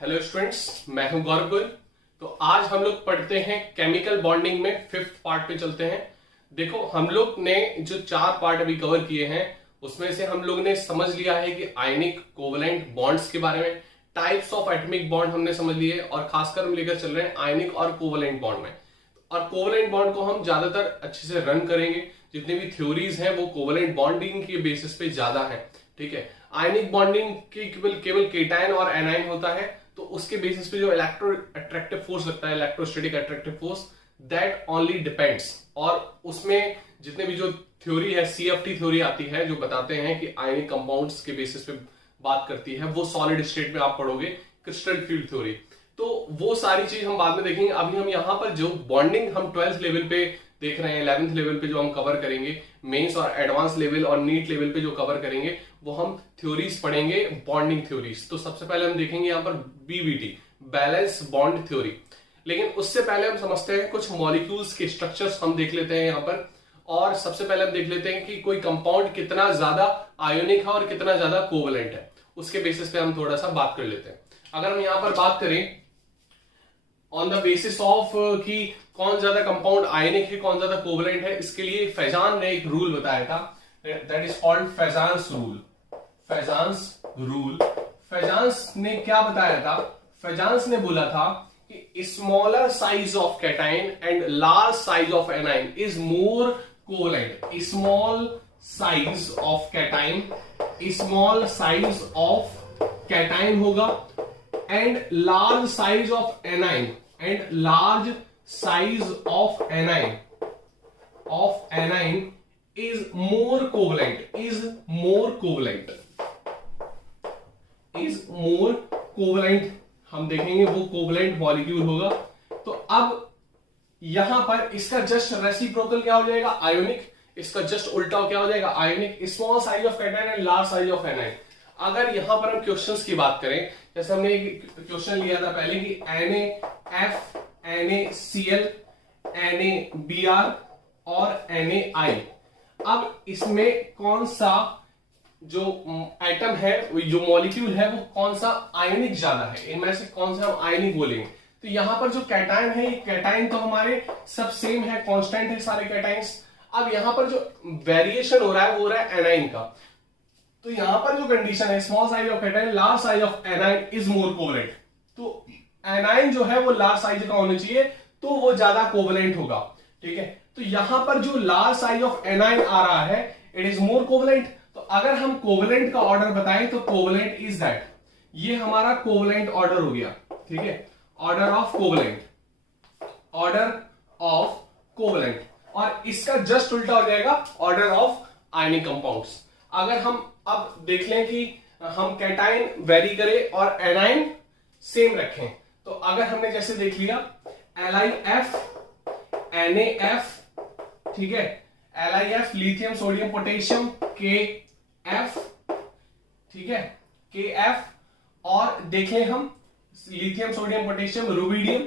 Hello students, मैं हूं गौरव गोयल। तो आज हम लोग पढ़ते हैं केमिकल बॉन्डिंग में फिफ्थ पार्ट पे चलते हैं। देखो, हम लोग ने जो 4 पार्ट अभी कवर किए हैं उसमें से हम लोग ने समझ लिया है कि आयनिक कोवलेंट बॉन्ड्स के बारे में, टाइप्स ऑफ एटॉमिक बॉन्ड हमने समझ लिए और खासकर हम लेकर चल रहे हैं आयनिक और कोवलेंट बॉन्ड में। और कोवलेंट बॉन्ड को हम ज्यादातर अच्छे से रन करेंगे। जितनी भी थ्योरीज हैं वो कोवलेंट बॉन्डिंग के बेसिस पे ज्यादा है। ठीक है, आयनिक बॉन्डिंग की केवल केटायन और एनायन होता है, तो उसके बेसिस पे जो इलेक्ट्रो अट्रैक्टिव फोर्स लगता है, electrostatic attractive force, that only depends. और उसमें जितने भी जो थ्योरी है, सीएफटी थ्योरी आती है जो बताते हैं कि आयनिक कंपाउंड्स के बेसिस पे बात करती है, वो सॉलिड स्टेट में आप पढ़ोगे, क्रिस्टल फील्ड थ्योरी। तो वो सारी चीज हम बाद में देखेंगे। अभी हम यहाँ पर जो बॉन्डिंग हम 12th लेवल पे देख रहे हैं, 11th लेवल पे जो हम कवर करेंगे, मेंस और एडवांस लेवल और नीट लेवल पे जो कवर करेंगे, वो हम थ्योरीज पढ़ेंगे, बॉन्डिंग थ्योरीज। तो सबसे पहले हम देखेंगे यहाँ पर बीबीटी, बैलेंस बॉन्ड थ्योरी। लेकिन उससे पहले हम समझते हैं कुछ मॉलिक्यूल्स के स्ट्रक्चर्स हम देख लेते हैं यहाँ पर। और सबसे पहले हम देख लेते हैं कि कोई कंपाउंड कितना ज्यादा आयोनिक है और कितना ज्यादा कोवलेंट है। उसके बेसिस पे हम थोड़ा सा बात कर लेते हैं। अगर हम यहाँ पर बात करें ऑन द बेसिस ऑफ कि कौन ज्यादा कंपाउंड आयनिक है, कौन ज्यादा कोवलेंट है, इसके लिए फैजान ने एक रूल बताया था, that is called Fajans rule. Fajans rule, Fajans ने क्या बताया था? फैजान्स ने बोला था कि smaller size of cation and large size of anion is more covalent. Small size of cation, small size of cation होगा and large size of anion, and large size of anion is more covalent, is more covalent। हम देखेंगे वो covalent molecule होगा। तो अब यहां पर इसका जस्ट रेसिप्रोकल क्या हो जाएगा? आयोनिक। इसका जस्ट उल्टा क्या हो जाएगा? Ionic. Small size of cation and large size of A9. अगर यहां पर हम क्वेश्चंस की बात करें, जैसे हमने क्वेश्चन लिया था पहले कि NaF, NaCl, NaBr और NaI। अब इसमें कौन सा जो एटम है, जो मॉलिक्यूल है, वो कौन सा आयनिक ज्यादा है? इनमें से कौन सा हम आयनिक बोलेंगे? तो यहां पर जो कैटायन है, ये कैटायन तो हमारे सब सेम है, कांस्टेंट है सारे कैटायंस। अब यहां पर जो वेरिएशन हो रहा है वो हो रहा है एनाइन का। तो यहां पर जो कंडीशन है, small size of cation, large size of anion is more covalent. तो एनाइन जो है वो लार्ज साइज का होना चाहिए, तो वो ज्यादा कोवलेंट होगा। ठीक है, तो यहां पर जो लार्ज साइज ऑफ एनाइन आ रहा है, इट इज मोर कोवलेंट। तो अगर हम कोवलेंट का ऑर्डर बताएं तो कोवलेंट इज दैट, ये हमारा कोवलेंट ऑर्डर हो गया। ठीक है, order of covalent, order of covalent. और इसका जस्ट उल्टा हो जाएगा ऑर्डर ऑफ आयनिक कंपाउंड्स। अगर हम अब देख लें कि हम कैटाइन वेरी करें और एनाइन सेम रखें, तो अगर हमने जैसे देख लिया LiF, NaF, ठीक है, LiF lithium sodium potassium, KF, ठीक है, KF। और देखें हम lithium sodium potassium rubidium,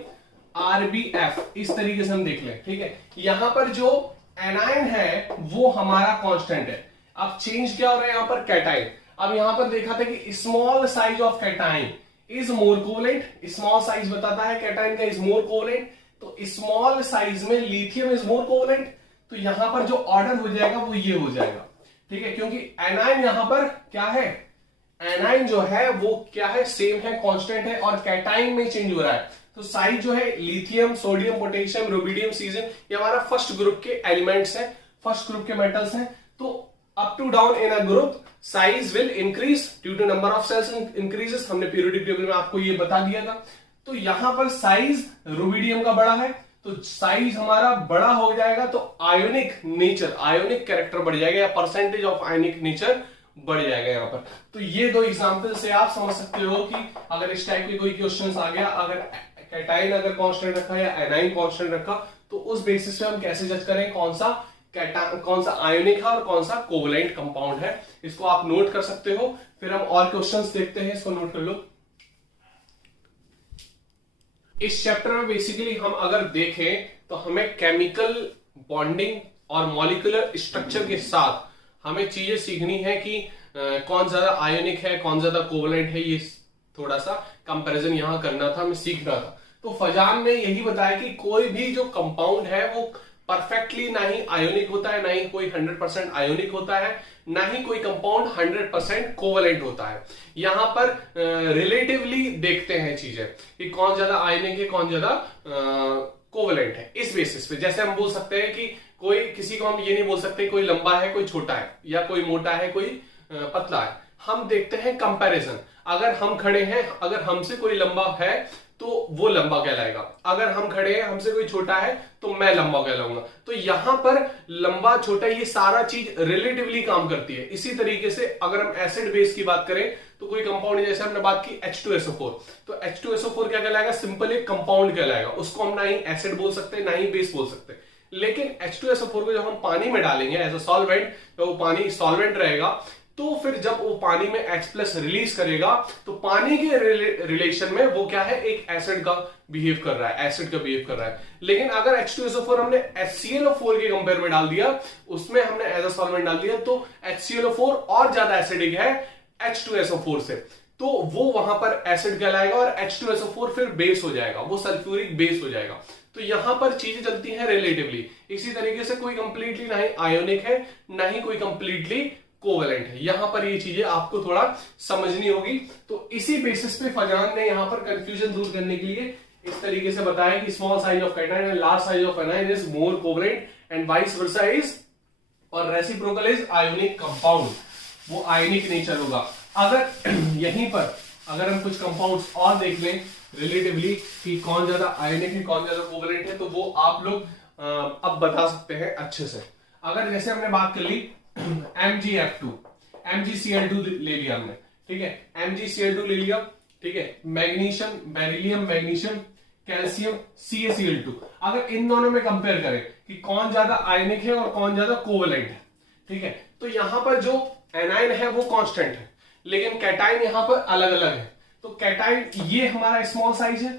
RbF। इस तरीके से हम देख लें। ठीक है, यहां पर जो एनाइन है वो हमारा कांस्टेंट है। अब चेंज क्या हो रहा है यहां पर? कैटाइन। अब यहां पर देखा था कि small size of cation is more covalent. Small size बताता है कैटाइन का इज मोर कोवलेंट। तो स्मॉल साइज में लिथियम इज मोर कोवलेंट। तो यहां पर जो ऑर्डर हो जाएगा वो ये हो जाएगा। ठीक है, क्योंकि एनाइन यहां पर क्या है? एनाइन जो है वो क्या है? सेम है, कांस्टेंट है, और कैटाइन में चेंज हो रहा है। तो साइज जो है lithium sodium potassium rubidium caesium, ये हमारा फर्स्ट ग्रुप के एलिमेंट्स हैं, फर्स्ट ग्रुप के मेटल्स हैं। तो up to down in a group size will increase due to number of shells increases. हमने पीरियोडिक टेबल में आपको ये बता दिया था। तो यहां पर साइज रुबिडियम का बड़ा है, तो साइज हमारा बड़ा हो जाएगा, तो आयोनिक नेचर, आयोनिक कैरेक्टर बढ़ जाएगा, या परसेंटेज ऑफ आयोनिक नेचर बढ़ जाएगा यहां पर। तो ये 2 एग्जांपल से आप समझ सकते हो कि अगर इस टाइप के कोई क्वेश्चन आ गया, अगर कैटाइन अगर कांस्टेंट रखा या एनाइन कांस्टेंट रखा, तो उस बेसिस पे हम कैसे जज करें कौन सा आयोनिक है और कौन सा कोवलेंट कंपाउंड है। इसको आप नोट कर सकते हो। फिर हम और क्वेश्चंस देखते हैं, इसको नोट कर लो। इस चैप्टर में बेसिकली हम अगर देखें तो हमें केमिकल बॉन्डिंग और मॉलिक्यूलर स्ट्रक्चर के साथ हमें चीजें सीखनी है कि कौन ज्यादा आयोनिक है, कौन ज्यादा कोवलेंट है, ये थोड़ा सा कंपैरिजन यहां करना था, हमें सीखना था। तो फजान ने यही बताया कि कोई भी जो कंपाउंड है वो परफेक्टली ना ही आयोनिक होता है, ना ही कोई 100% आयोनिक होता है, ना ही कोई कंपाउंड 100% कोवलेंट होता है। यहां पर रिलेटिवली देखते हैं चीजें कि कौन ज्यादा आयोनिक है, कौन ज्यादा कोवलेंट है। इस बेसिस पे जैसे हम बोल सकते हैं कि कोई, किसी को हम ये नहीं बोल सकते कोई लंबा है कोई छोटा है, या कोई मोटा है कोई पतला है। हम देखते हैं कंपैरिजन। अगर हम खड़े हैं, अगर हमसे कोई लंबा है तो वो लंबा कहलाएगा, अगर हम खड़े हैं हमसे कोई छोटा है तो मैं लंबा कहलाऊंगा। तो यहां पर लंबा छोटा ये सारा चीज रिलेटिवली काम करती है। इसी तरीके से अगर हम एसिड बेस की बात करें तो कोई कंपाउंड, जैसे हमने बात की H2SO4, तो H2SO4 क्या कहलाएगा? सिंपल एक कंपाउंड कहलाएगा। उसको हम ना ही एसिड बोल सकते ना ही बेस बोल सकते। लेकिन H2SO4 को जब हम पानी में डालेंगे एज अ सॉल्वेंट, तो वो पानी सॉल्वेंट रहेगा, तो फिर जब वो पानी में H+ रिलीज करेगा तो पानी के रिलेशन में वो क्या है? एक एसिड का बिहेव कर रहा है, एसिड का बिहेव कर रहा है। लेकिन अगर H2SO4 हमने HClO4 के कंपेयर में डाल दिया, उसमें हमने एज अ सॉल्वेंट डाल दिया, तो HClO4 और ज्यादा एसिडिक है H2SO4 से, तो वो वहां पर एसिड कहलाएगा और H2SO4 फिर बेस हो जाएगा, वो सल्फ्यूरिक बेस हो जाएगा। तो यहां पर चीजें चलती हैं रिलेटिवली। इसी तरीके से कोई कंप्लीटली ना ही आयोनिक है, ना ही कोई कंप्लीटली कोवेलेंट है। यहां पर ये चीजें आपको थोड़ा समझनी होगी। तो इसी बेसिस पे फजान ने यहां पर कंफ्यूजन दूर करने के लिए इस तरीके से बताया कि small size of cation and large size of anion is more covalent and vice versa is, और रेसिप्रोकल इज आयोनिक कंपाउंड, वो आयोनिक नेचर होगा। अगर यहीं पर अगर हम कुछ कंपाउंड्स और देख लें रिलेटिवली कि कौन ज्यादा आयोनिक है कौन ज्यादा कोवेलेंट है, तो वो आप लोग अब बता सकते हैं अच्छे से। अगर जैसे हमने बात कर ली MgF2, MgCl2 ले लिया हमने, ठीक है, MgCl2 ले लिया, ठीक है, magnesium, beryllium, magnesium, calcium, CaCl2। अगर इन दोनों में कंपेयर करें कि कौन ज्यादा आयनिक है और कौन ज्यादा कोवेलेंट है, ठीक है, तो यहां पर जो एनायन है वो कांस्टेंट है, लेकिन कैटायन यहां पर अलग अलग है। तो कैटायन ये हमारा स्मॉल साइज है,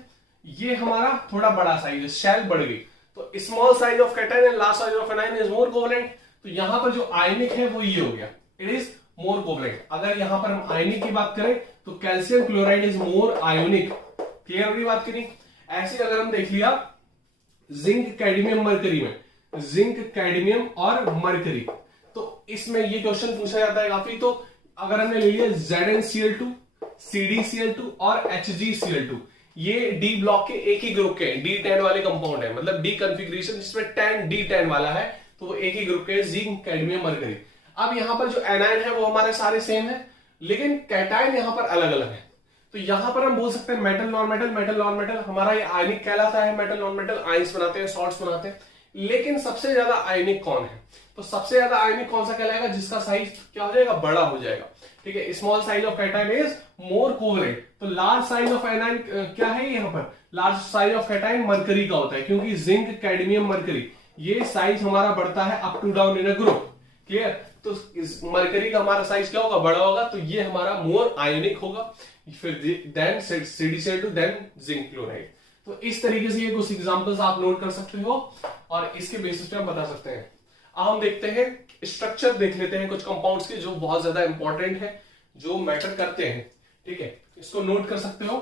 ये हमारा थोड़ा बड़ा साइज है, शेल बढ़ गई। तो small size of cation and large size of anion is more covalent. तो यहां पर जो आयनिक है वो ये हो गया, इट इज मोर कोवेलेंट। अगर यहां पर हम आयनिक की बात करें तो calcium chloride is more ionic. Clear होगी बात की नहीं? ऐसे अगर हम देख लिया जिंक, कैडमियम, मरकरी में, जिंक, कैडमियम और मरकरी, तो इसमें ये क्वेश्चन पूछा जाता है काफी। तो अगर हमने ले लिया ZnCl2, CdCl2 और HgCl2, ये डी ब्लॉक के एक ही ग्रुप के D10 वाले कंपाउंड है, मतलब डी कॉन्फ़िगरेशन जिसमें 10 D10 वाला है, तो वो एक ही ग्रुप के जिंक, कैडमियम, मरकरी। अब यहां पर जो एनायन है वो हमारे सारे सेम है, लेकिन कैटायन यहां पर अलग अलग है। तो यहां पर हम बोल सकते हैं metal non metal, metal non metal, हमारा ये आयनिक कहलाता है। मेटल नॉन मेटल आयंस बनाते हैं, सॉल्ट्स बनाते हैं। लेकिन सबसे ज्यादा आयनिक कौन है? तो सबसे ज्यादा आयनिक कौन सा कहलाएगा? जिसका साइज क्या हो जाएगा? बड़ा हो जाएगा, ठीक है। Small size of cation is more covalent. तो लार्ज साइज ऑफ एनायन क्या है? यहाँ पर large size of cation mercury का होता है, क्योंकि जिंक, कैडमियम, मरकरी ये साइज हमारा बढ़ता है up to down in a group. Clear? तो मरकरी का हमारा साइज क्या होगा? बड़ा होगा, तो ये हमारा मोर आयोनिक होगा। फिर then CdCl2, then zinc chloride. तो इस तरीके से ये कुछ एग्जांपल्स आप नोट कर सकते हो और इसके बेसिस पे हम बता सकते हैं। अब हम देखते हैं स्ट्रक्चर, देख लेते हैं कुछ कंपाउंड्स के जो बहुत ज्यादा इंपॉर्टेंट है, जो मैटर करते हैं, ठीक है, इसको नोट कर सकते हो।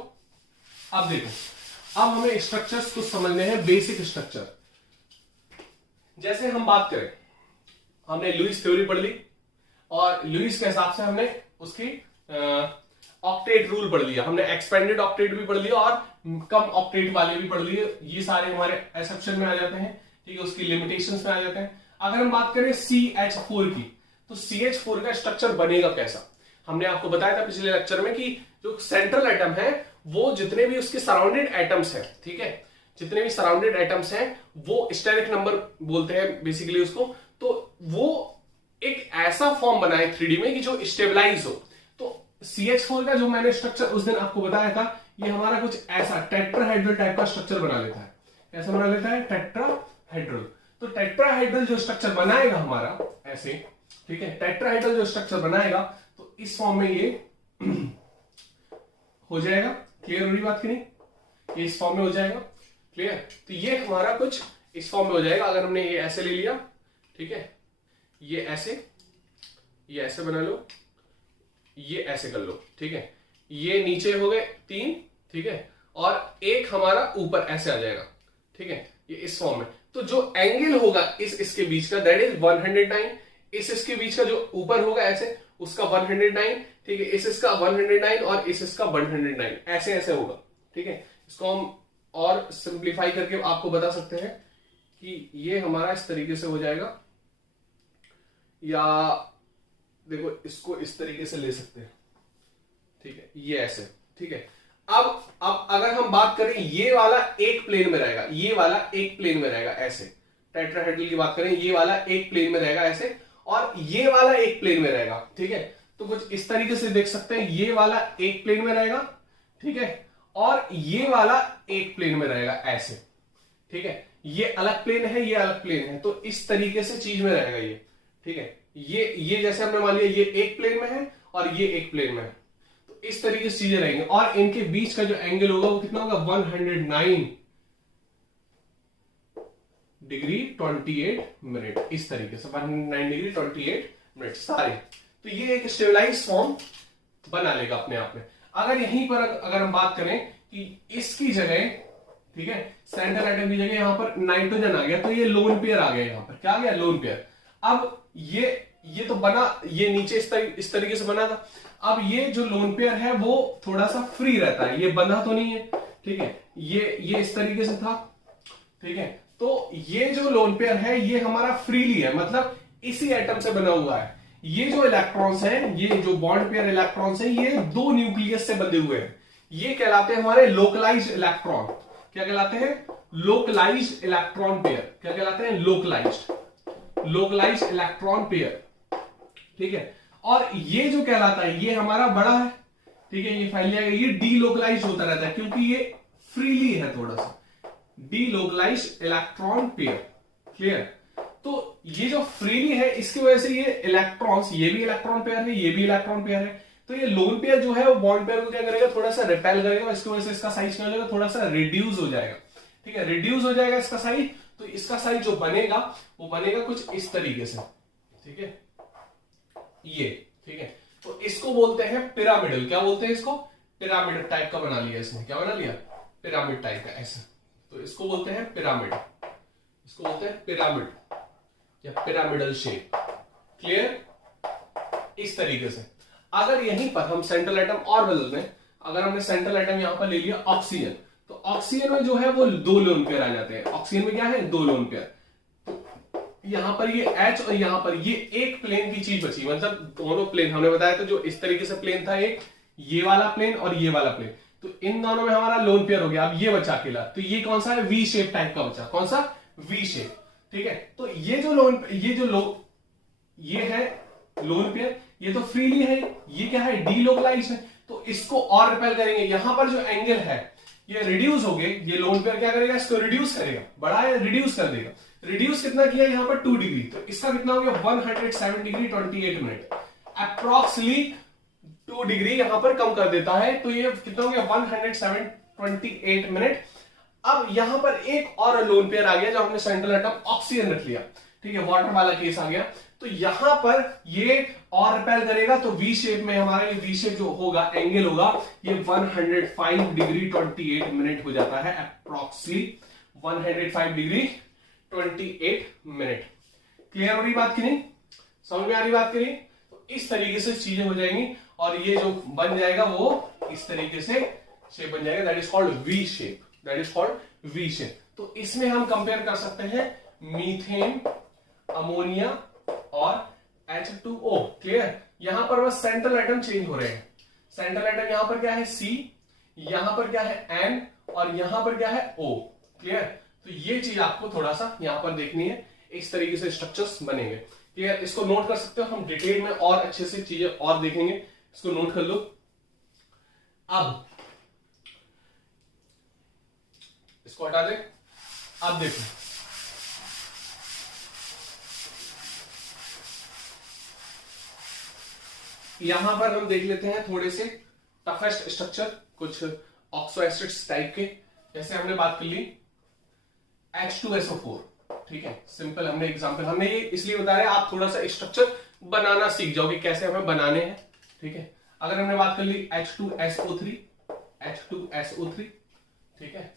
अब देखो, अब हमें स्ट्रक्चर्स कुछ समझने हैं, बेसिक स्ट्रक्चर। जैसे हम बात करें, हमने लुईस थ्योरी पढ़ ली और लुईस के हिसाब से हमने उसकी ऑक्टेट रूल पढ़ लिया, हमने एक्सपेंडेड ऑक्टेट भी पढ़ लिया और कम ऑक्टेट वाले भी पढ़ लिए। ये सारे हमारे एक्सेप्शन में आ जाते हैं, ठीक है, उसकी लिमिटेशंस में आ जाते हैं। अगर हम बात करें CH4 की, तो CH4 का स्ट्रक्चर बनेगा कैसा? हमने आपको बताया था पिछले लेक्चर में कि जो सेंट्रल एटम है वो जितने भी उसके सराउंडेड एटम्स हैं, ठीक है, जितने भी सराउंडेड एटम्स हैं वो स्टेरिक नंबर बोलते हैं बेसिकली उसको। तो वो एक ऐसा फॉर्म बनाए 3D में कि जो स्टेबलाइज हो। तो CH4 का जो मैंने स्ट्रक्चर उस दिन आपको बताया था, ये हमारा कुछ ऐसा टेट्राहेड्रल टाइप का स्ट्रक्चर बना लेता है। कैसा बना लेता है? टेट्राहेड्रल। तो टेट्राहेड्रल जो स्ट्रक्चर बनाएगा हमारा ऐसे, ठीक है, टेट्राहेड्रल जो स्ट्रक्चर बनाएगा तो इस फॉर्म में ये हो जाएगा। क्लियर हो रही बात की नहीं? ये इस फॉर्म में हो जाएगा। क्लियर? तो ये हमारा कुछ इस फॉर्म में हो जाएगा। अगर हमने ये ऐसे ले लिया, ठीक है, ये ऐसे बना लो, ये ऐसे कर लो, ठीक है, ये नीचे हो गए 3, ठीक है, और एक हमारा ऊपर ऐसे आ जाएगा, ठीक है, ये इस फॉर्म में। तो जो एंगल होगा इसके बीच का दैट इज 109, इसके बीच का जो ऊपर होगा ऐसे उसका 109, ठीक है, इसका 109 और इसका 109, ऐसे ऐसे होगा, ठीक है। इसको हम और सिंप्लीफाई करके आपको बता सकते हैं कि ये हमारा इस तरीके से हो जाएगा, या देखो इसको इस तरीके से ले सकते हैं, ठीक है, ये ऐसे, ठीक है। अब अगर हम बात करें ये वाला एक प्लेन में रहेगा, ये वाला एक प्लेन में रहेगा ऐसे, टेट्राहेड्रल की बात करें ये वाला एक प्लेन में रहेगा ऐसे, और ये वाला एक प्लेन में रहेगा, ठीक है। तो कुछ इस तरीके से देख सकते हैं, ये वाला एक प्लेन में रहेगा, ठीक है, और ये वाला एक प्लेन में रहेगा ऐसे, ठीक है। ये अलग प्लेन है, ये अलग प्लेन है, तो इस तरीके से चीज में रहेगा ये, ठीक है। ये जैसे हमने मान लिया ये एक प्लेन में है और ये एक प्लेन में है, तो इस तरीके से चीजें रहेंगी, और इनके बीच का जो एंगल होगा वो कितना होगा 109 डिग्री 28 मिनट, इस तरीके से 109 डिग्री 28 मिनट सारे। तो ये एक स्टेबलाइज फॉर्म बना लेगा अपने आप में। अगर यहीं पर अगर हम बात करें कि इसकी जगह, ठीक है, सेंट्रल एटम की जगह यहां पर नाइट्रोजन आ गया, तो ये लोन पेयर आ गया, यहां पर क्या आ गया लोन पेयर। अब ये तो बना, ये नीचे इस तरीके से बना था, अब ये जो लोन पेयर है वो थोड़ा सा फ्री रहता है, ये बंधा तो नहीं है, ठीक है, ये इस तरीके से था, ठीक है। तो ये जो लोन पेयर है ये हमारा फ्रीली है, मतलब इसी एटम से बना हुआ है। ये जो इलेक्ट्रॉन्स हैं, ये जो बॉन्ड पेयर इलेक्ट्रॉन्स हैं, ये दो न्यूक्लियस से बंधे हुए हैं, ये कहलाते हैं हमारे लोकलाइज्ड इलेक्ट्रॉन। क्या कहलाते हैं? Localised electron pair. क्या कहलाते हैं? लोकलाइज्ड इलेक्ट्रॉन पेयर, ठीक है। और ये जो कहलाता है ये हमारा बड़ा है, ठीक है, ये फैल जाएगा, ये डीलोकलाइज्ड होता रहता है क्योंकि ये फ्रीली है थोड़ा सा, डीलोकलाइज्ड इलेक्ट्रॉन पेयर, क्लियर। तो ये जो फ्रीली है इसकी वजह से ये इलेक्ट्रॉन्स, ये भी इलेक्ट्रॉन पेयर है, ये भी इलेक्ट्रॉन पेयर है, तो ये लोन पेयर जो है वो बॉन्ड पेयर को क्या करेगा, थोड़ा सा रिपेल करेगा, इसकी वजह से इसका साइज क्या हो जाएगा, थोड़ा सा रिड्यूस हो जाएगा, ठीक है, रिड्यूस हो जाएगा इसका साइज। तो इसका साइज जो बनेगा वो बनेगा कुछ इस तरीके से, ठीक है, ये, ठीक है। तो इसको बोलते हैं पिरामिडल। क्या बोलते हैं इसको? पिरामिड टाइप का बना लिया इसने, क्या बना लिया, पिरामिड टाइप का ऐसा, तो इसको बोलते हैं पिरामिड, इसको बोलते हैं पिरामिड या पिरामिडल शेप, क्लियर। इस तरीके से अगर यहीं पर हम सेंट्रल एटम और बदल दें, अगर हमने सेंट्रल एटम यहां पर ले लिया ऑक्सीजन, तो ऑक्सीजन में जो है वो दो लोन पेयर आ जाते हैं। ऑक्सीजन में क्या है? दो लोन पेयर। तो यहां पर ये H और यहां पर ये एक प्लेन की चीज बची, मतलब दोनों प्लेन हमने बताया था, जो इस तरीके से प्लेन था, एक ये वाला प्लेन और ये वाला प्लेन, तो इन दोनों में हमारा लोन पेयर हो गया। अब ये बचा अकेला, तो ये कौन सा है? वी शेप टाइप का बचा। कौन सा? वी शेप, ठीक है। तो ये है लोन पेयर, ये तो फ्रीली है, ये क्या है? डीलोकलाइज है, तो इसको और रिपेल करेंगे। यहां पर जो एंगल है ये रिड्यूस हो गए, ये लोन पेयर क्या करेगा? इसको रिड्यूस करेगा, बड़ा है, रिड्यूस कर देगा। रिड्यूस कितना किया यहां पर? 2 डिग्री, तो इसका कितना हो गया? 107 डिग्री 28 मिनट, अप्रोक्सीमेटली 2 डिग्री यहां पर कम कर देता है, तो ये कितना हो गया? 107 28 मिनट। अब यहां पर एक और लोन पेयर आ गया, जब हमने सेंट्रल एटम ऑक्सीजन रख लिया, ठीक है, वाटर वाला केस आ गया, तो यहां पर ये और रिपेल करेगा, तो वी शेप में हमारा ये वी शेप जो होगा, एंगल होगा, ये 105 डिग्री 28 मिनट हो जाता है, अप्रोक्सीमेटली 105 डिग्री 28 मिनट। क्लियर हो रही बात की नहीं? समझ में आ रही बात की नहीं? तो इस तरीके से चीजें हो जाएंगी, और ये जो बन जाएगा वो इस तरीके से शेप बन जाएगा, that is called V shape, that is called V shape. तो इसमें हम कंपेयर कर सकते हैं मीथेन, अमोनिया और H2O, क्लियर। यहां पर बस सेंट्रल एटम चेंज हो रहे हैं। सेंट्रल एटम यहां पर क्या है? C, यहां पर क्या है? N, और यहां पर क्या है? O, clear. तो ये चीज आपको थोड़ा सा यहां पर देखनी है, इस तरीके से स्ट्रक्चर्स बनेंगे, क्लियर। इसको नोट कर सकते हो, हम डिटेल में और अच्छे से चीजें और देखेंगे, इसको नोट कर लो। अब इसको हटा दे। अब देखो, यहां पर हम देख लेते हैं थोड़े से टफेस्ट स्ट्रक्चर, कुछ ऑक्सो एसिड्स टाइप के, जैसे हमने बात कर ली H2SO4, ठीक है, सिंपल हमने एग्जांपल, हमने ये इसलिए बताया आप थोड़ा सा स्ट्रक्चर बनाना सीख जाओगे, कैसे हमें बनाने हैं, ठीक है। अगर हमने बात कर ली H2SO3, H2SO3, ठीक है,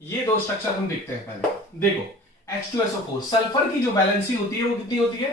ये दो स्ट्रक्चर हम देखते हैं पहले। देखो H2SO4, सल्फर की जो वैलेंसी होती है वो कितनी होती है,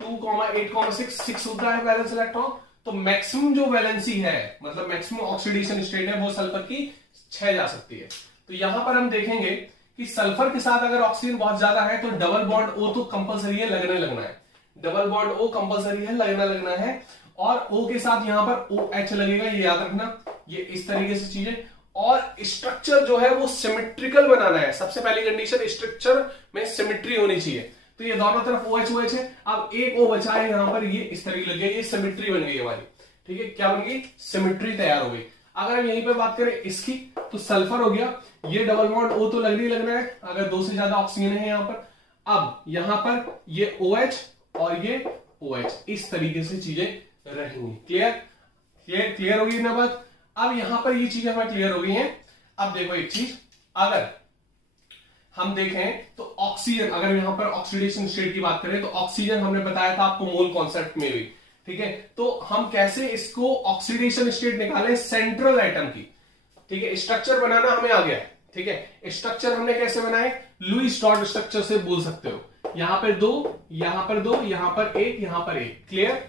2,8,6 होता है वैलेंस इलेक्ट्रॉन। तो मैक्सिमम जो वैलेंसी है, मतलब मैक्सिमम ऑक्सीडेशन स्टेट है, वो सल्फर की 6 जा सकती है। तो यहां पर हम देखेंगे कि सल्फर के साथ अगर ऑक्सीजन बहुत ज्यादा है तो डबल बॉन्ड O तो कंपलसरी है, लगना है, डबल बॉन्ड O कंपलसरी है, लगना है, और O के साथ यहां पर OH लगेगा, ये याद रखना। ये इस तरीके से चीजें, और स्ट्रक्चर जो है वो सिमेट्रिकल बनाना है। सबसे पहली कंडीशन, स्ट्रक्चर में सिमेट्री होनी चाहिए। तो ये दोनों तरफ OH है। अब एक O बचा है यहां पर, ये इस तरीके लगे, ये सिमेट्री बन गई हमारी, ठीक है। क्या बन गई, सिमेट्री तैयार हो गई। अगर हम यहीं पे बात करें इसकी, तो सल्फर हो गया, ये डबल बॉन्ड O तो लगना है अगर 2 से ज्यादा ऑक्सीजन है यहां पर। अब यहां पर ये OH और ये OH, इस तरीके से चीजें रहेंगी। क्लियर होगी ना बात। अब यहां पर ये चीजें हमें क्लियर हो गई हैं। अब देखो एक चीज, अगर हम देखें तो ऑक्सीजन, अगर यहां पर ऑक्सीडेशन स्टेट की बात करें तो ऑक्सीजन हमने बताया था आपको मोल कॉन्सेप्ट में भी, ठीक है। तो हम कैसे इसको ऑक्सीडेशन स्टेट निकालें सेंट्रल एटम की, ठीक है। स्ट्रक्चर बनाना हमें आ गया, ठीक है। स्ट्रक्चर हमने कैसे बनाए, लुईस डॉट स्ट्रक्चर से बोल सकते हो। यहां पर 2, यहां पर 2, यहां पर 1, यहां पर 1। क्लियर,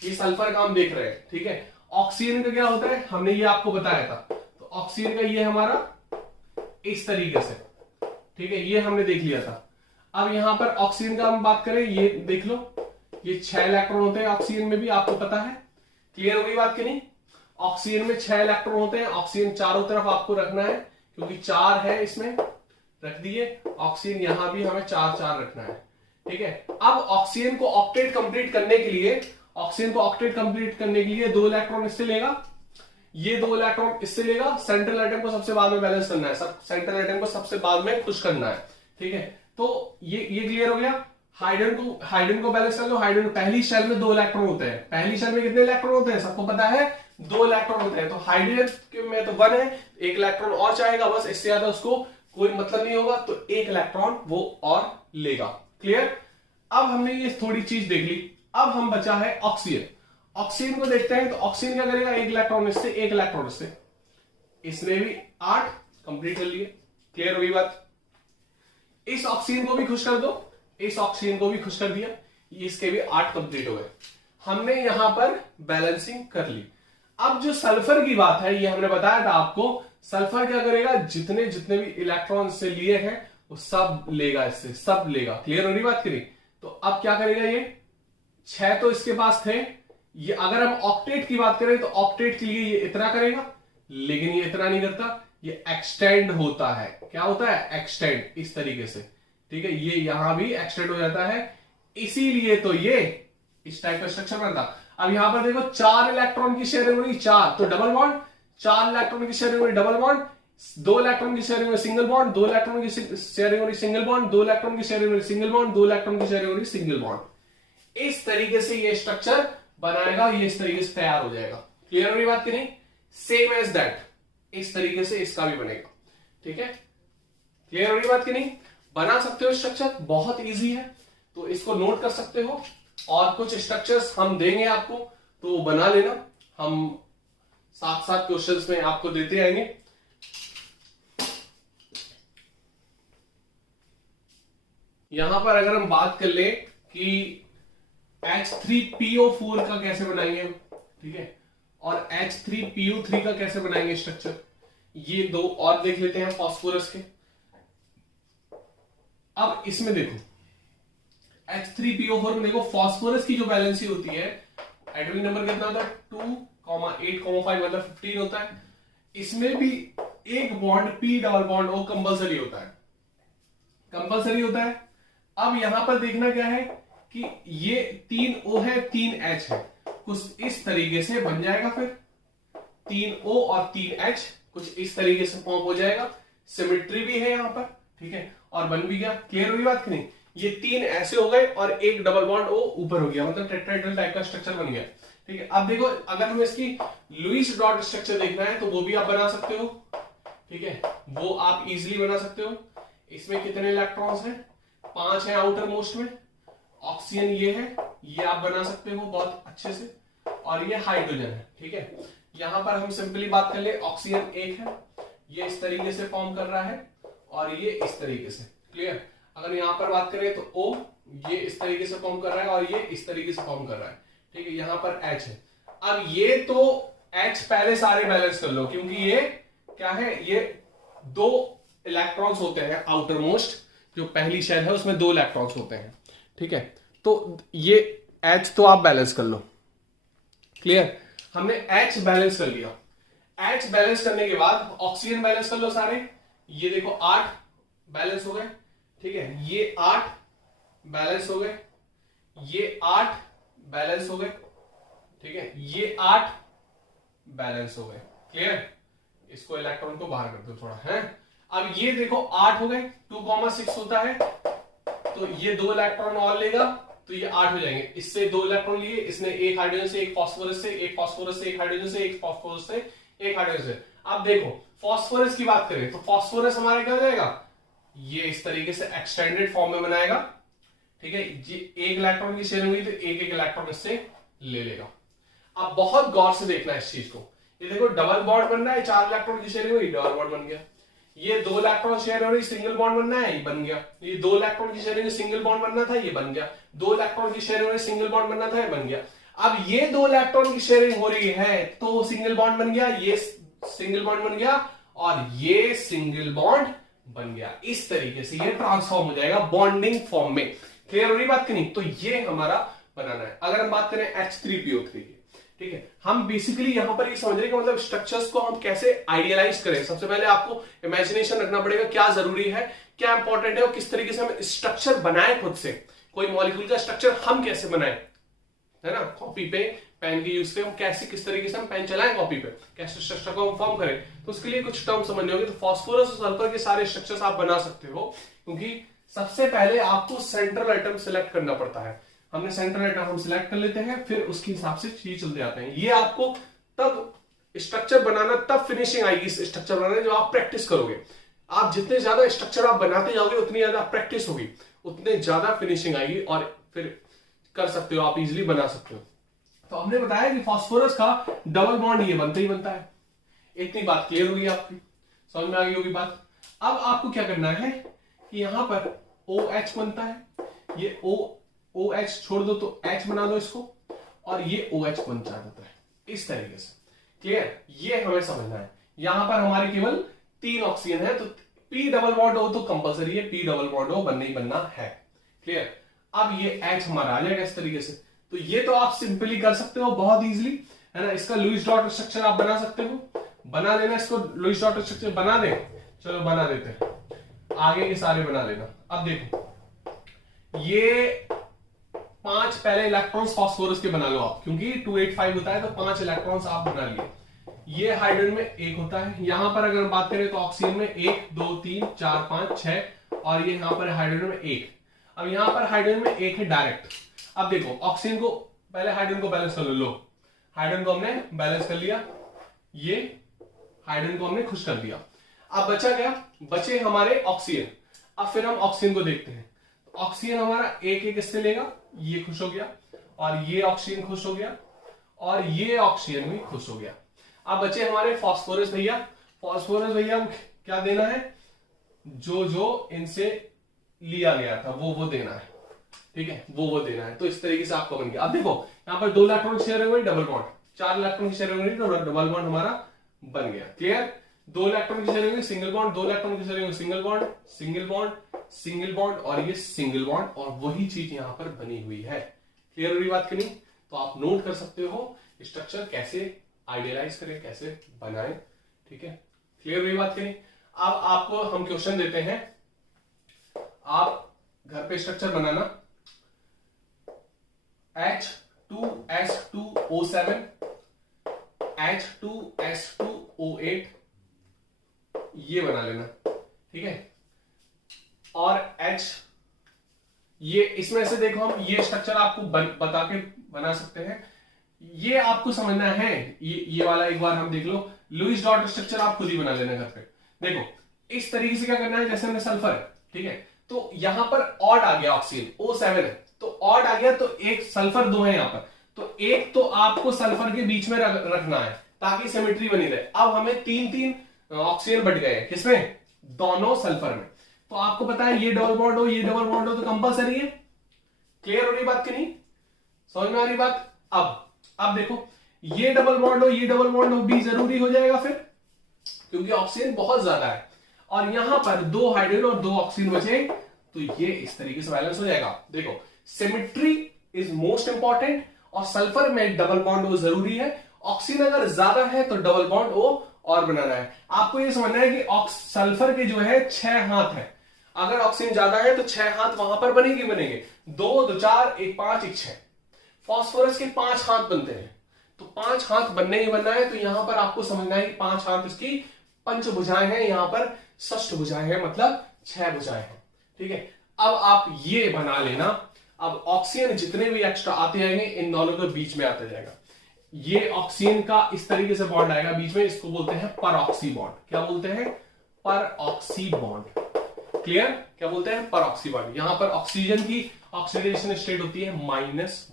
ये सल्फर का हम देख रहे हैं, ठीक है। ऑक्सीजन का क्या होता है, हमने ये आपको बताया था। तो ऑक्सीजन का ये हमारा इस तरीके से, ठीक है, ये हमने देख लिया था। अब यहां पर ऑक्सीजन का हम बात करें, ये देख लो, ये 6 इलेक्ट्रॉन होते हैं ऑक्सीजन में भी, आपको पता है। क्लियर हो गई बात कि नहीं। ऑक्सीजन में 6 इलेक्ट्रॉन होते हैं। ऑक्सीजन चारों तरफ आपको रखना है, क्योंकि 4 है इसमें, रख दिए। ऑक्सीजन यहां भी हमें 4 रखना है, ठीक है। अब ऑक्सीजन को ऑक्टेट कंप्लीट करने के लिए, 2 इलेक्ट्रॉन इससे लेगा, ये 2 इलेक्ट्रॉन इससे लेगा। सेंट्रल एटम को सबसे बाद में बैलेंस करना है, सेंट्रल एटम को सबसे बाद में खुश करना है, ठीक है। तो ये क्लियर हो गया। हाइड्रोजन को बैलेंस कर लो। हाइड्रोजन पहली शेल में 2 इलेक्ट्रॉन होते हैं। पहली शेल में कितने इलेक्ट्रॉन होते हैं, सबको पता है, 2 इलेक्ट्रॉन होते हैं। तो हाइड्रोजन में तो 1 है, 1 इलेक्ट्रॉन और चाहेगा, बस इससे ज्यादा उसको कोई मतलब नहीं होगा, तो 1 इलेक्ट्रॉन वो और लेगा। क्लियर। अब हमने ये थोड़ी चीज देख ली। अब हम बचा है ऑक्सीजन। ऑक्सीजन को देखते हैं। तो ऑक्सीजन क्या करेगा, 1 इलेक्ट्रॉन इससे, 1 इलेक्ट्रॉन इससे, इसमें भी 8 कंप्लीट कर लिए। क्लियर हुई बात। इस ऑक्सीजन को भी खुश कर दो, इस ऑक्सीजन को भी खुश कर दिया, इसके भी 8 कंप्लीट हो गए। हमने यहां पर बैलेंसिंग कर ली। अब जो सल्फर की बात है, ये हमने बताया था आपको, सल्फर क्या करेगा, जितने भी इलेक्ट्रॉन से लिए हैं वो सब लेगा, इससे सब लेगा। क्लियर हो रही बात करी। तो अब क्या करेगा, ये 6 तो इसके पास थे। ये अगर हम ऑक्टेट की बात करें तो ऑक्टेट के लिए ये इतना करेगा, लेकिन ये इतना नहीं करता, ये एक्सटेंड होता है। क्या होता है, एक्सटेंड, इस तरीके से, ठीक है। ये यहां भी एक्सटेंड हो जाता है, इसीलिए तो ये इस टाइप का स्ट्रक्चर बनता। अब यहां पर देखो 4 इलेक्ट्रॉन की शेयरिंग हो रही, 4 तो डबल बॉन्ड, 4 इलेक्ट्रॉन की शेयरिंग हो रही डबल बॉन्ड, 2 इलेक्ट्रॉन की शेयरिंग हो रही सिंगल बॉन्ड, 2 इलेक्ट्रॉन की शेयरिंग हो रही सिंगल बॉन्ड, 2 इलेक्ट्रॉन की शेयरिंग हो रही सिंगल बॉन्ड, 2 इलेक्ट्रॉन की शेयरिंग हो रही सिंगल बॉन्ड। इस तरीके से ये स्ट्रक्चर बनाएगा, ये इस तरीके से तैयार हो जाएगा। क्लियर हो रही बात की नहीं। सेम एज दैट, इस तरीके से इसका भी बनेगा, ठीक है। क्लियर हो रही बात की नहीं। बना सकते हो स्ट्रक्चर, बहुत इजी है, तो इसको नोट कर सकते हो। और कुछ स्ट्रक्चर्स हम देंगे आपको, तो बना लेना, हम साथ साथ क्वेश्चंस में आपको देते आएंगे। यहां पर अगर हम बात कर ले कि H3PO4 का कैसे बनाएंगे, ठीक है, और H3PO3 का कैसे बनाएंगे स्ट्रक्चर, ये 2 और देख लेते हैं फास्फोरस के। अब इसमें देखो H3PO4 में देखो, फास्फोरस की जो वैलेंसी होती है, एटॉमिक नंबर कितना होता है, 2,8,5 मतलब 15 होता है। इसमें भी एक bond P double bond O compulsory होता है, कंपल्सरी होता है। अब यहां पर देखना क्या है कि ये 3 O है, 3 H है, कुछ इस तरीके से बन जाएगा। फिर 3 O और 3 H कुछ इस तरीके से फॉर्म हो जाएगा। सिमेट्री भी है यहां पर, ठीक है, और बन भी गया। क्लियर हुई बात कि नहीं। ये 3 ऐसे हो गए और एक डबल बॉन्ड O ऊपर हो गया, मतलब टेट्राहेड्रल टाइप का स्ट्रक्चर बन गया, ठीक है। अब देखो, अगर हमें इसकी लुईस डॉट स्ट्रक्चर देखना है तो वो भी आप बना सकते हो, ठीक है, वो आप इजीली बना सकते हो। इसमें कितने इलेक्ट्रॉन्स हैं, 5 हैं आउटर मोस्ट में। ऑक्सीजन ये है, ये आप बना सकते हो बहुत अच्छे से। और ये हाइड्रोजन है। ठीक है, यहां पर हम सिंपली बात कर ले, ऑक्सीजन एक है, ये इस तरीके से फॉर्म कर रहा है और ये इस तरीके से। क्लियर? अगर यहां पर बात करें तो O ये इस तरीके से फॉर्म कर रहा है और ये इस तरीके से फॉर्म कर रहा है। ठीक है, यहां पर H है। अब ये तो H पहले सारे बैलेंस कर लो, क्योंकि ये क्या है, ये 2 इलेक्ट्रॉन्स होते हैं आउटर मोस्ट, जो पहली शेल है उसमें 2 इलेक्ट्रॉन्स होते हैं। ठीक है, तो ये H तो आप बैलेंस कर लो। क्लियर? हमने H बैलेंस कर लिया। H बैलेंस करने के बाद ऑक्सीजन बैलेंस कर लो सारे। ये देखो 8 बैलेंस हो गए। ठीक है, ये 8 बैलेंस हो गए, ये 8 बैलेंस हो गए। ठीक है, ये 8 बैलेंस हो गए। क्लियर? इसको इलेक्ट्रॉन को बाहर कर दो थोड़ा है। अब ये देखो 8 हो गए, 2,6 होता है, तो ये 2 इलेक्ट्रॉन और लेगा तो ये 8 हो जाएंगे। इससे 2 इलेक्ट्रॉन लिए, इसने एक हाइड्रोजन से, एक फास्फोरस से, एक फास्फोरस से, एक हाइड्रोजन से, एक फास्फोरस से, एक हाइड्रोजन से। अब देखो फास्फोरस की बात करें तो फास्फोरस हमारा क्या हो जाएगा, ये इस तरीके से एक्सटेंडेड फॉर्म में बनाएगा। ठीक है, ये एक इलेक्ट्रॉन की शेयरिंग हुई तो एक एक इलेक्ट्रॉन इससे ले लेगा। अब बहुत गौर से देखना इस चीज को। ये देखो डबल बॉन्ड बनना है, 4 इलेक्ट्रॉन की शेयरिंग हुई, डबल बॉन्ड बन गया। ये 2 इलेक्ट्रॉन शेयर हो रही, सिंगल बॉन्ड बनना है, ये बन गया। ये 2 इलेक्ट्रॉन की शेयरिंग सिंगल बॉन्ड बनना था, ये बन गया। 2 इलेक्ट्रॉन की शेयरिंग हो रही, सिंगल बॉन्ड बनना था, ये बन गया। अब ये 2 इलेक्ट्रॉन की शेयरिंग हो रही है तो सिंगल बॉन्ड बन गया, ये सिंगल बॉन्ड बन गया और ये सिंगल बॉन्ड बन गया। इस तरीके से ये ट्रांसफॉर्म हो जाएगा बॉन्डिंग फॉर्म में। क्लियर हो रही बात की नहीं? तो ये हमारा बनाना है। अगर हम बात करें H3PO3 की, ठीक है, हम बेसिकली यहां पर ये समझ रहे हैं कि मतलब स्ट्रक्चर्स को हम कैसे आइडियलाइज करें। सबसे पहले आपको इमेजिनेशन रखना पड़ेगा, क्या जरूरी है, क्या इंपॉर्टेंट है और किस तरीके से हम स्ट्रक्चर बनाए खुद से। कोई मॉलिक्यूल का स्ट्रक्चर हम कैसे बनाए, है ना, कॉपी पे पेन के यूज से हम कैसे, किस तरीके से हम पेन चलाएं कॉपी पे, कैसे स्ट्रक्चर को हम फॉर्म करें, तो उसके लिए कुछ टर्म समझने होंगे। तो फास्फोरस और सल्फर के सारे स्ट्रक्चर्स आप बना सकते हो, क्योंकि सबसे पहले आपको सेंट्रल एटम सिलेक्ट करना पड़ता है। हमने सेंट्रल एटम हम सिलेक्ट कर लेते हैं, फिर उसके हिसाब से चीज चलते जाते हैं। ये आपको तब स्ट्रक्चर बनाना, तब फिनिशिंग आएगी इस स्ट्रक्चर बनाने, जो आप प्रैक्टिस करोगे। आप जितने ज्यादा स्ट्रक्चर आप बनाते जाओगे, उतनी ज्यादा प्रैक्टिस होगी, उतने ज्यादा फिनिशिंग आएगी और फिर कर सकते हो, आप इजिली बना सकते हो। तो हमने बताया कि फास्फोरस का डबल बॉन्ड ये बनता ही बनता है। इतनी बात क्लियर होगी, आपकी समझ में आ गई होगी बात। अब आपको क्या करना है कि यहां पर OH बनता है, ये OH छोड़ दो तो H बना दो इसको, और ये OH बन जाता है इस तरीके से। क्लियर? ये हमें समझना है। यहां पर हमारे केवल 3 ऑक्सीजन है, तो P डबल बॉन्ड हो तो कंपलसरी है, P डबल बॉन्ड हो बनना ही बनना है। क्लियर? अब ये H हमारा आ जाएगा इस तरीके से। तो ये तो आप सिंपली कर सकते हो बहुत इजीली, है ना। इसका लुईस डॉट स्ट्रक्चर आप बना सकते हो, बना देना इसको। लुईस डॉट स्ट्रक्चर बना दे, चलो बना देते हैं, आगे के सारे बना लेना। अब देखो ये 5 पहले इलेक्ट्रॉन्स फास्फोरस के बना लो आप, क्योंकि 285 होता है तो 5 इलेक्ट्रॉन्स आप बना लिए। ये हाइड्रोजन में 1 होता है। यहां पर अगर हम बात करें तो ऑक्सीजन में 1 2 3 4 5 6, और ये यहां पर हाइड्रोजन में 1। अब यहां पर हाइड्रोजन में 1 है डायरेक्ट। अब देखो ऑक्सीजन को पहले, हाइड्रोजन को बैलेंस कर लो। हाइड्रोजन को हमने बैलेंस कर लिया, ये हाइड्रोजन को हमने खुश कर दिया। अब बचा क्या, बचे हमारे ऑक्सीजन। अब फिर हम ऑक्सीजन को देखते हैं। ऑक्सीजन हमारा एक एक इससे लेगा, ये खुश हो गया, और ये ऑक्सीजन खुश हो गया, और ये ऑक्सीजन भी खुश हो गया। अब बचे हमारे फास्फोरस भैया। फास्फोरस भैया क्या देना है, जो जो इनसे लिया गया था वो देना है। ठीक है, वो देना है। तो इस तरीके से आपका बन गया। अब देखो यहां पर 2 इलेक्ट्रॉन शेयर हुए, डबल बॉन्ड, 4 इलेक्ट्रॉन की शेयर हुई तो डबल बॉन्ड हमारा बन गया। क्लियर? 2 इलेक्ट्रॉन की शेयर हुई सिंगल बॉन्ड, 2 इलेक्ट्रॉन की शेयर हुई single bond, single bond, single bond, और ये सिंगल बॉन्ड, और वही चीज यहां पर बनी हुई है। क्लियर हुई बात की नहीं? तो आप नोट कर सकते हो स्ट्रक्चर कैसे आइडियलाइज करें, कैसे बनाएं। ठीक है, क्लियर हुई बात की नहीं? अब आपको हम क्वेश्चन देते हैं, आप घर पे स्ट्रक्चर बनाना। H2S2O7, H2S2O8, ये बना लेना। ठीक है, और H, ये इसमें से देखो हम ये स्ट्रक्चर आपको बता के बना सकते हैं। ये आपको समझना है, ये वाला एक बार हम देख लो। लुईस डॉट स्ट्रक्चर आप खुद ही बना लेना घर पे। देखो इस तरीके से क्या करना है, जैसे हमने सल्फर है, ठीक है, तो यहां पर ऑड आ गया, ऑक्सीजन O7 है तो ऑड आ गया, तो एक सल्फर 2 है यहां पर, तो एक तो आपको सल्फर के बीच में रखना है ताकि सिमेट्री बनी रहे। अब हमें तीन तीन ऑक्सीजन बट गए, किसमें? दोनों सल्फर में। तो आपको पता है ये डबल बॉन्ड हो, ये डबल बॉन्ड हो, तो कंपलसरी है। क्लियर हो रही बात कि नहीं? समझ में आ रही बात? अब देखो, ये डबल बॉन्ड हो, ये डबल बॉन्ड हो भी जरूरी हो जाएगा फिर, क्योंकि ऑक्सीजन बहुत ज्यादा है। और यहां पर दो हाइड्रोजन और दो ऑक्सीजन बचे, तो ये इस तरीके से बैलेंस हो जाएगा। देखो, सिमेट्री इज मोस्ट इंपॉर्टेंट, और सल्फर में डबल बॉन्ड हो जरूरी है। ऑक्सीजन अगर ज्यादा है तो डबल बॉन्ड ओ और बनाना है। आपको ये समझना है कि सल्फर के जो है 6 हाथ है, अगर ऑक्सीजन ज्यादा है तो 6 हाथ वहां पर बनेंगे 2 2 4 1 5 1 6। फास्फोरस के 5 हाथ बनते हैं, तो 5 हाथ बनने ही बनना है। तो यहां पर आपको समझना है कि 5 हाथ इसकी पंचभुजाएं हैं, यहां पर षष्ठ भुजाएं हैं, मतलब 6 भुजाएं हैं। ठीक है, अब आप ये बना लेना। अब ऑक्सीजन जितने भी एक्स्ट्रा आते जाएंगे इन दोनों के बीच में आते जाएगा। ये ऑक्सीजन का इस तरीके से बॉन्ड आएगा बीच में, इसको बोलते हैं परऑक्सी बॉन्ड। क्या बोलते हैं? परऑक्सी बॉन्ड। क्लियर? क्या बोलते हैं? परऑक्सी बॉन्ड। यहां पर ऑक्सीजन की ऑक्सीडेशन स्टेट होती है -1,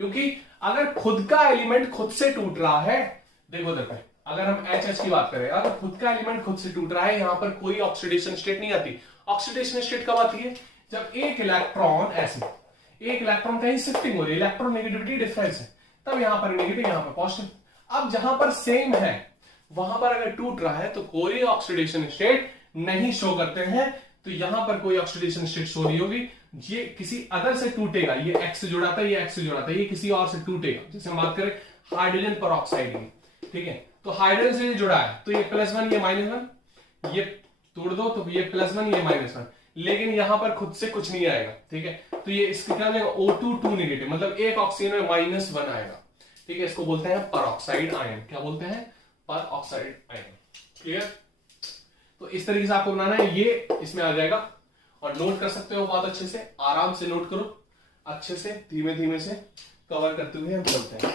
क्योंकि अगर खुद का एलिमेंट खुद से टूट रहा है, देखो देखो, अगर हम HH की बात करें, अगर खुद का एलिमेंट खुद से टूट रहा है, यहां पर कोई ऑक्सीडेशन स्टेट नहीं आती। ऑक्सीडेशन स्टेट कब आती है? जब एक इलेक्ट्रॉन ऐसे, एक इलेक्ट्रॉन कहीं शिफ्टिंग हो रही है, इलेक्ट्रोनेगेटिविटी डिफरेंस है, तब यहां पर नेगेटिव, यहां पर पॉजिटिव। अब जहां पर सेम है वहां पर अगर टूट रहा है तो कोई ऑक्सीडेशन स्टेट नहीं शो करते हैं। तो यहां पर कोई ऑक्सीडेशन स्टेट शो नहीं होगी। ये किसी अदर से टूटेगा, ये X से जुड़ा था, ये X से जुड़ा था, ये किसी और से टूटेगा। जैसे हम बात करें हाइड्रोजन परऑक्साइड की, ठीक है, तो हाइड्रोजन से जुड़ा है तो ये +1 ये -1, ये तोड़ दो तो ये +1 ये -1, लेकिन यहां पर खुद से कुछ नहीं आएगा। ठीक है, तो ये इसका क्या जाएगा? O2 2 नेगेटिव, मतलब एक ऑक्सीजन में -1 आएगा। ठीक है, इसको बोलते हैं परऑक्साइड आयन। क्या बोलते हैं? Peroxide ion. क्लियर? तो इस तरीके से आपको बनाना है, ये इसमें आ जाएगा। और नोट कर सकते हो बहुत अच्छे से, आराम से नोट करो, अच्छे से धीमे धीमे से कवर करते हुए हम चलते हैं।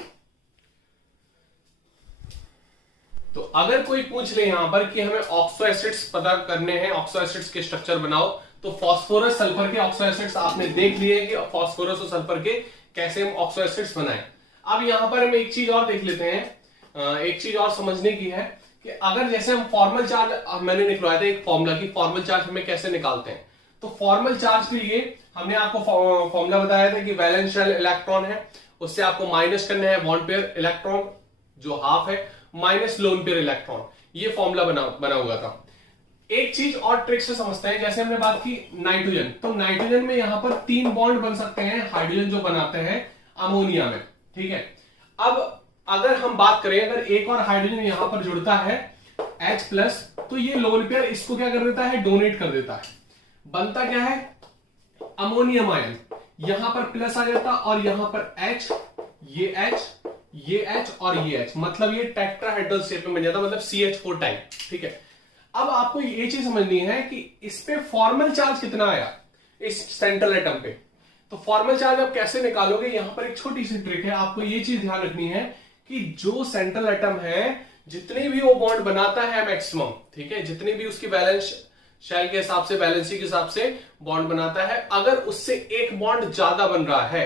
तो अगर कोई पूछ ले यहां पर कि हमें ऑक्सो एसिड्स पता करने हैं, ऑक्सो एसिड्स के स्ट्रक्चर बनाओ, तो फास्फोरस सल्फर के ऑक्सो एसिड्स आपने देख लिए कि फास्फोरस और सल्फर के कैसे हम ऑक्सो एसिड्स बनाएं। अब यहां पर हम एक चीज और देख लेते हैं, एक चीज और समझने की है कि अगर जैसे हम फॉर्मल चार्ज, मैंने निकलवाया था एक फॉर्मूला की, फॉर्मल चार्ज हमें कैसे निकालते हैं। तो फॉर्मल चार्ज के लिए हमने आपको फॉर्मूला बताया था कि वैलेंस शेल इलेक्ट्रॉन है, उससे आपको माइनस करना है बॉन्ड पेयर इलेक्ट्रॉन जो हाफ है, माइनस लोन पेयर इलेक्ट्रॉन। ये फॉर्मूला बना हुआ था। एक चीज और ट्रिक से समझते हैं, जैसे हमने बात की नाइट्रोजन, तो नाइट्रोजन में यहां पर 3 बॉन्ड बन सकते हैं हाइड्रोजन जो बनाते हैं अमोनिया में। ठीक है, अब अगर हम बात करें, अगर एक और हाइड्रोजन यहां पर जुड़ता है H+, तो ये लोन पेयर इसको क्या कर देता है? डोनेट कर देता है। बनता क्या है? Ammonium ion. यहां पर प्लस आ जाता और यहां पर H, ये H, ये H और ये H, मतलब ये टेट्राहेड्रल शेप में बन जाता, मतलब CH4 टाइप। ठीक है, अब आपको ये चीज समझनी है कि इस पे फॉर्मल चार्ज कितना आया इस सेंट्रल एटम पे। तो फॉर्मल चार्ज आप कैसे निकालोगे? यहां पर एक छोटी सी ट्रिक है, आपको ये चीज ध्यान रखनी है कि जो सेंट्रल एटम है, जितने भी वो बॉन्ड बनाता है मैक्सिमम, ठीक है, जितने भी उसकी बैलेंस शेल के हिसाब से, बैलेंसी के हिसाब से बॉन्ड बनाता है, अगर उससे एक बॉन्ड ज्यादा बन रहा है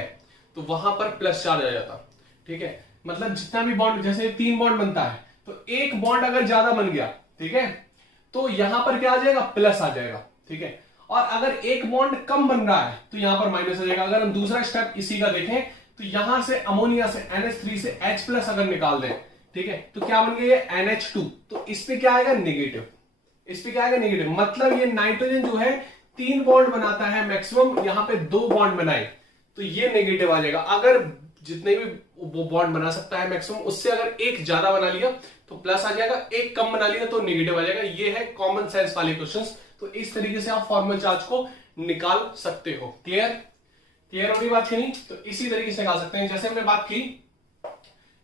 तो वहां पर प्लस चार्ज आ जाता। ठीक है, मतलब जितना भी बॉन्ड, जैसे 3 बॉन्ड बनता है तो एक बॉन्ड अगर ज्यादा बन गया, ठीक है, तो यहां पर क्या आ जाएगा? प्लस आ जाएगा। ठीक है, और अगर एक बॉन्ड कम बन रहा है तो यहां पर माइनस आ जाएगा। अगर हम दूसरा स्टेप इसी का देखें तो यहां से अमोनिया से NH3 से H+ अगर निकाल दें, ठीक है, तो क्या बन गया? ये NH2, तो इस पे क्या आएगा? नेगेटिव। इस पे क्या आएगा? नेगेटिव। मतलब ये नाइट्रोजन जो है 3 बॉन्ड बनाता है मैक्सिमम, यहां पे 2 बॉन्ड बनाए तो ये नेगेटिव आ जाएगा। अगर जितने भी वो बॉन्ड बना सकता है मैक्सिमम, उससे अगर एक ज्यादा बना लिया तो प्लस आ जाएगा, एक कम बना लिया तो नेगेटिव आ जाएगा। ये है कॉमन सेंस वाले क्वेश्चंस। तो इस तरीके से आप फॉर्मल चार्ज को निकाल सकते हो। क्लियर? क्लियर होगी बात की नहीं? तो इसी तरीके से निकाल सकते हैं। जैसे हमने बात की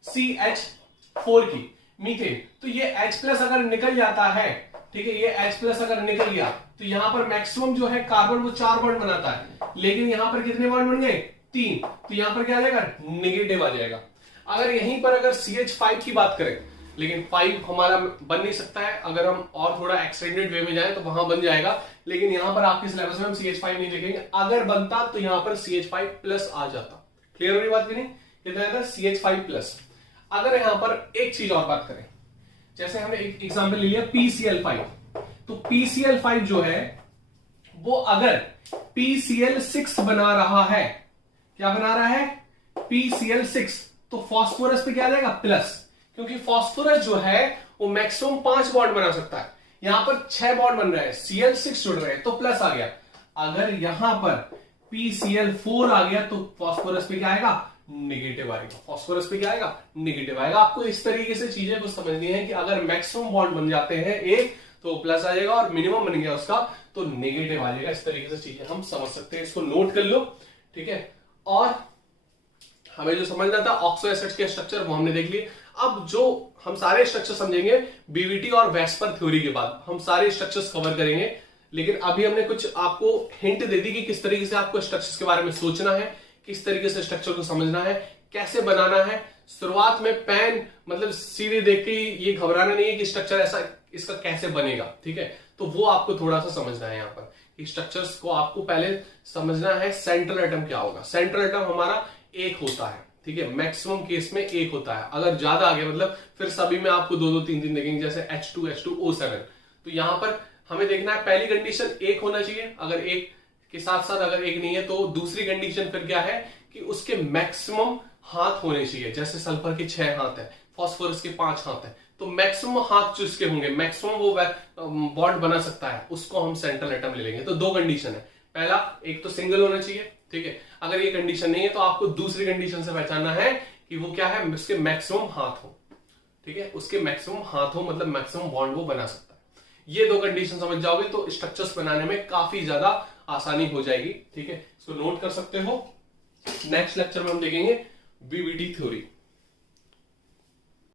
CH4 की, मीथेन, तो ये H+ अगर निकल जाता है, ठीक है, ये H+ अगर निकल गया तो यहां पर मैक्सिमम जो है कार्बन वो 4 बॉन्ड बनाता है, लेकिन यहां पर कितने बॉन्ड बन गए? 3, तो यहां पर क्या आ जाएगा? नेगेटिव आ जाएगा। अगर यहीं पर अगर CH5 की बात करें, लेकिन 5 हमारा बन नहीं सकता है, अगर हम और थोड़ा एक्सटेंडेड वे में जाए तो वहां बन जाएगा, लेकिन यहां पर आपके सिलेबस में हम CH5 नहीं लिखेंगे। अगर बनता तो यहां पर CH5+ आ जाता। क्लियर हो रही बात की नहीं? कितना रहता है CH5+। अगर यहां पर एक चीज और बात करें, जैसे हमने एक एग्जांपल ले लिया PCl5, तो PCl5 जो है वो अगर PCl6 बना रहा है, क्या बना रहा है PCl6, तो फास्फोरस पे क्या आ जाएगा प्लस, क्योंकि फास्फोरस जो है वो मैक्सिमम 5 बॉन्ड बना सकता है, यहां पर 6 बॉन्ड बन रहे हैं, Cl6 जुड़ रहे हैं तो प्लस आ गया। अगर यहां पर PCl4 आ गया तो फास्फोरस पे क्या आएगा नेगेटिव आएगा, फास्फोरस पे क्या आएगा नेगेटिव आएगा। आपको इस तरीके से चीजें को समझनी है कि अगर मैक्सिमम बॉन्ड बन जाते हैं एक तो प्लस आ जाएगा और मिनिमम बन गया उसका तो नेगेटिव आ जाएगा। इस तरीके से चीजें हम समझ सकते हैं, इसको नोट कर लो, ठीक है। और हमें जो समझना था ऑक्सो एसिड्स के स्ट्रक्चर वो हमने देख लिए। अब जो हम सारे स्ट्रक्चर समझेंगे बीवीटी और वेस्पर थ्योरी के बाद हम सारे स्ट्रक्चर्स कवर करेंगे, लेकिन अभी हमने कुछ आपको हिंट दे दी कि किस तरीके से आपको स्ट्रक्चर्स के बारे में सोचना है, किस तरीके से स्ट्रक्चर को समझना है, कैसे बनाना है। शुरुआत में पेन मतलब सीधे देख के ये घबराना नहीं है कि स्ट्रक्चर ऐसा इसका कैसे बनेगा, ठीक है। तो वो आपको थोड़ा सा समझना है यहाँ पर कि स्ट्रक्चर्स को आपको पहले समझना है सेंट्रल एटम क्या होगा। सेंट्रल एटम हमारा एक होता है, ठीक है, मैक्सिमम केस में एक होता है। अगर ज्यादा आ गया मतलब फिर सभी में आपको 2-2, 3-3 देखेंगे, जैसे H2H2O7। तो यहां पर हमें देखना है पहली कंडीशन एक होना चाहिए, अगर एक के साथ साथ अगर एक नहीं है तो दूसरी कंडीशन फिर क्या है कि उसके मैक्सिमम हाथ होने चाहिए। जैसे सल्फर के 6 हाथ है, फास्फोरस के 5 हाथ है, तो मैक्सिमम हाथ जो इसके होंगे, मैक्सिमम वो बॉन्ड बना सकता है, उसको हम सेंट्रल एटम ले लेंगे। तो 2 कंडीशन है, पहला एक तो सिंगल होना चाहिए, ठीक है। अगर ये कंडीशन नहीं है तो आपको दूसरी कंडीशन से पहचानना है कि वो क्या है, उसके मैक्सिमम हाथ हो, ठीक है, उसके मैक्सिमम हाथ हो मतलब मैक्सिमम बॉन्ड वो बना सकता है। ये 2 कंडीशन समझ जाओगे तो स्ट्रक्चर्स बनाने में काफी ज्यादा आसानी हो जाएगी, ठीक है। इसको नोट कर सकते हो। नेक्स्ट लेक्चर में हम देखेंगे बीवीटी थ्योरी।